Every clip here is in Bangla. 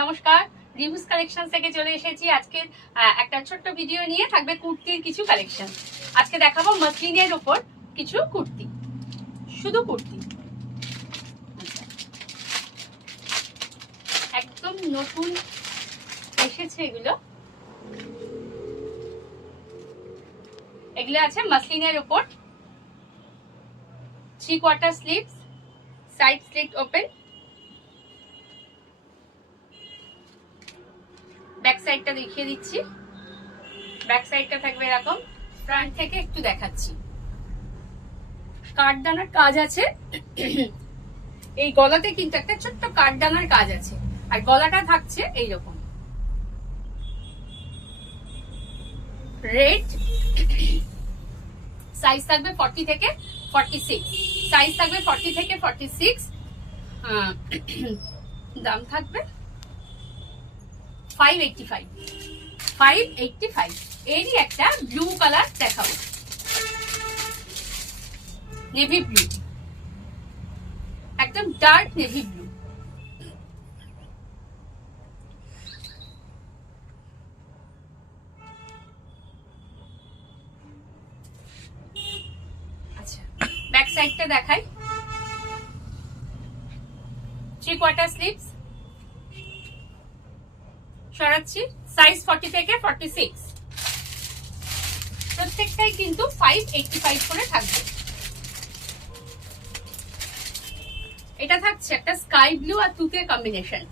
নমস্কার, রিভিউজ কালেকশন থেকে চলে এসেছি আজকে একটা ছোট্ট ভিডিও নিয়ে। থাকবে কুর্তির কিছু কালেকশন। আজকে দেখাবো মসলিনের উপর কিছু কুর্তি, শুধু কুর্তি, একদম নতুন এসেছে এগুলো। এগুলো আছে মসলিনের উপর, 3/4 sleeves, side slit open, back সাইডটা দেখিয়ে দিচ্ছি। ব্যাক সাইডটা থাকবে এরকম, ফ্রন্ট থেকে একটু দেখাচ্ছি। কাঠদানার কাজ আছে, এই গলাতে কিন্তু একটা ছোট্ট কাঠদানার কাজ আছে, আর গলাটা থাকছে এইরকম রেড। সাইজ থাকবে 40 থেকে 46, সাইজ থাকবে 40 থেকে 46। দাম থাকবে 585। এরই একটা ব্লু কালার দেখাবো, নেভি ব্লু, একদম ডার্ক নেভি ব্লু। আচ্ছা, ব্যাক সাইডটা দেখাই। 3/4 স্লিভস, সরাচ্ছি, সাইজ 40 থেকে 46। প্রত্যেকটাই কিন্তু 585 করে থাকবে। এটা থাকছে একটা স্কাই ব্লু আর তুতে কম্বিনেশন।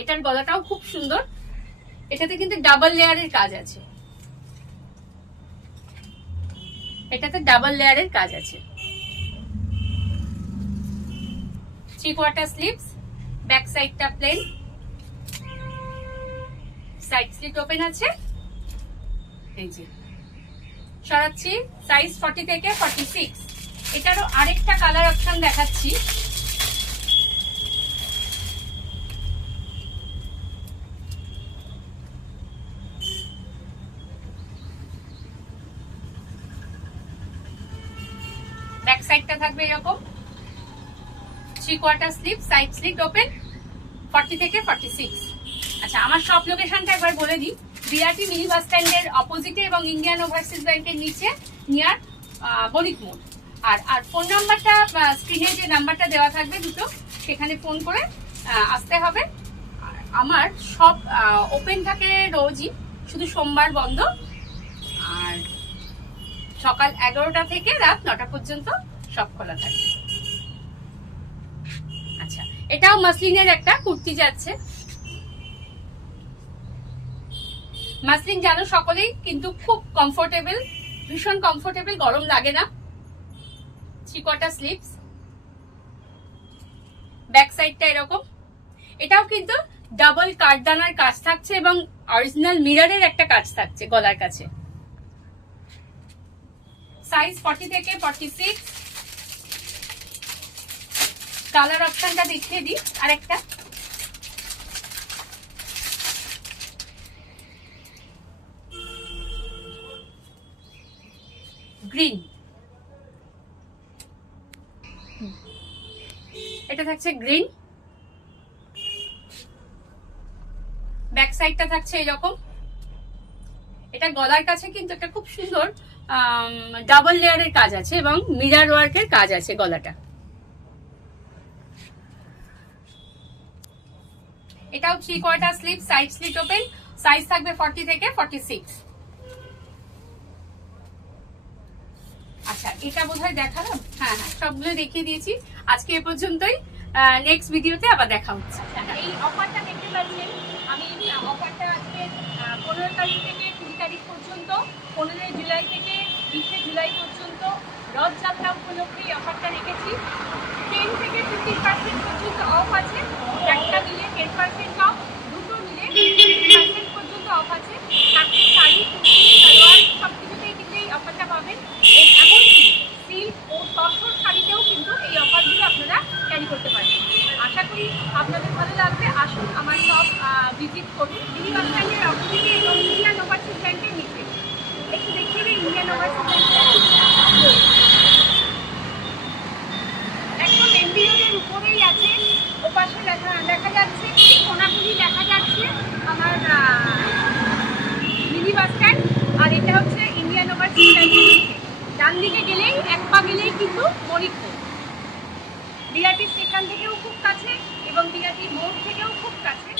এটার গলাটাও খুব সুন্দর, এটাতে কিন্তু ডাবল লেয়ারের কাজ আছে, এটাতে ডাবল লেয়ারের কাজ আছে। 3/4 স্লিভস, ব্যাক সাইডটা প্লেন, সাইড স্লিট ওপেন আছে। এই যে সরাচ্ছি, সাইজ 40 থেকে 46। এটারও আরেকটা কালার অপশন দেখাচ্ছি। ব্যাক সাইডটা থাকবে এরকম, 3/4 স্লিভ, সাইড স্লিট ওপেন, 40 থেকে 46। আচ্ছা, আমার শপ লোকেশনটা একবার বলে দিই। বিরাটি মিনি বাস স্ট্যান্ডের অপোজিটে এবং ইন্ডিয়ান ওভারসিজ ব্যাংকের নিচে, নিয়ার বণিক মোড়। আর ফোন নাম্বারটা স্ক্রিনে যে নাম্বারটা দেওয়া থাকবে দুটো, সেখানে ফোন করে আসতে হবে। আমার শপ ওপেন থাকে রোজই, শুধু সোমবার বন্ধ, আর সকাল 11টা থেকে রাত 9টা পর্যন্ত শপ খোলা থাকে। আচ্ছা, এটাও মসলিনের একটা কুর্তি যাচ্ছে। মাসলিন জানো সকলেই, কিন্তু খুব কমফোর্টেবল, ভীষণ কমফোর্টেবল, গরম লাগে না। 3/4 স্লিভস, ব্যাক সাইডটা এরকম। এটাও কিন্তু ডাবল কাঠদানার কাজ থাকছে এবং অরিজিনাল মিররের একটা কাজ থাকছে গলার কাছে। সাইজ 40 থেকে 46। কালার অপশনটা দেখিয়ে দিই আরেকটা। গ্রিন, এটা থাকছে গ্রিন। ব্যাক সাইডটা থাকছে এরকম। এটা গলার কাছে কিন্তু একটা খুব সুন্দর ডাবল লেয়ারের কাজ আছে এবং মিরর ওয়ার্কের কাজ আছে গলাটা। এটাও 3/4 sleeve, side slit open, size থাকবে 40 থেকে 46। আচ্ছা, এটা বোধহয় দেখালাম। হ্যাঁ, সবগুলো দেখিয়ে দিয়েছি। আজকে এ পর্যন্তই, নেক্সট ভিডিওতে আবার দেখা হচ্ছে। এই অফারটা দেখতে পাচ্ছেন, আমি অফারটা আজকে 15 তারিখ থেকে 20 তারিখ পর্যন্ত, 15 জুলাই থেকে 20 জুলাই পর্যন্ত রথযাত্রা উপলক্ষে এই অফারটা রেখেছি। 10 থেকে 50% পর্যন্ত অফ আছে। একটা মিলে 10% অফ, দুটো মিলে 50% পর্যন্ত অফ আছে। তাতে শাড়ি, কুর্তি, সালোয়ার সবকিছুতেই কিন্তু এই অফারটা পাবেন। এমনকি সিল্ক ও তসর শাড়িতেও কিন্তু এই অফারগুলো আপনারা ক্যারি করতে পারবেন। আশা করি আপনাদের ভালো লাগবে। আসুন, আমার সব ভিজিট করুন। মিনি বাস স্ট্যান্ডের অপোজিটে এবং ইন্ডিয়ান ওভারসিজ ব্যাংকের নিচে। একটু দেখিয়ে দিই ইন্ডিয়ান ওভারসিজ ব্যাংকের একদম এমবি রোডের উপরেই আছে। ওপাশ ডান দিকে গেলেই 1 পা গেলেই কিন্তু মণিপুর। বিরাটি স্টেশন থেকেও খুব কাছে এবং বিরাটি মোড় থেকেও খুব কাছে।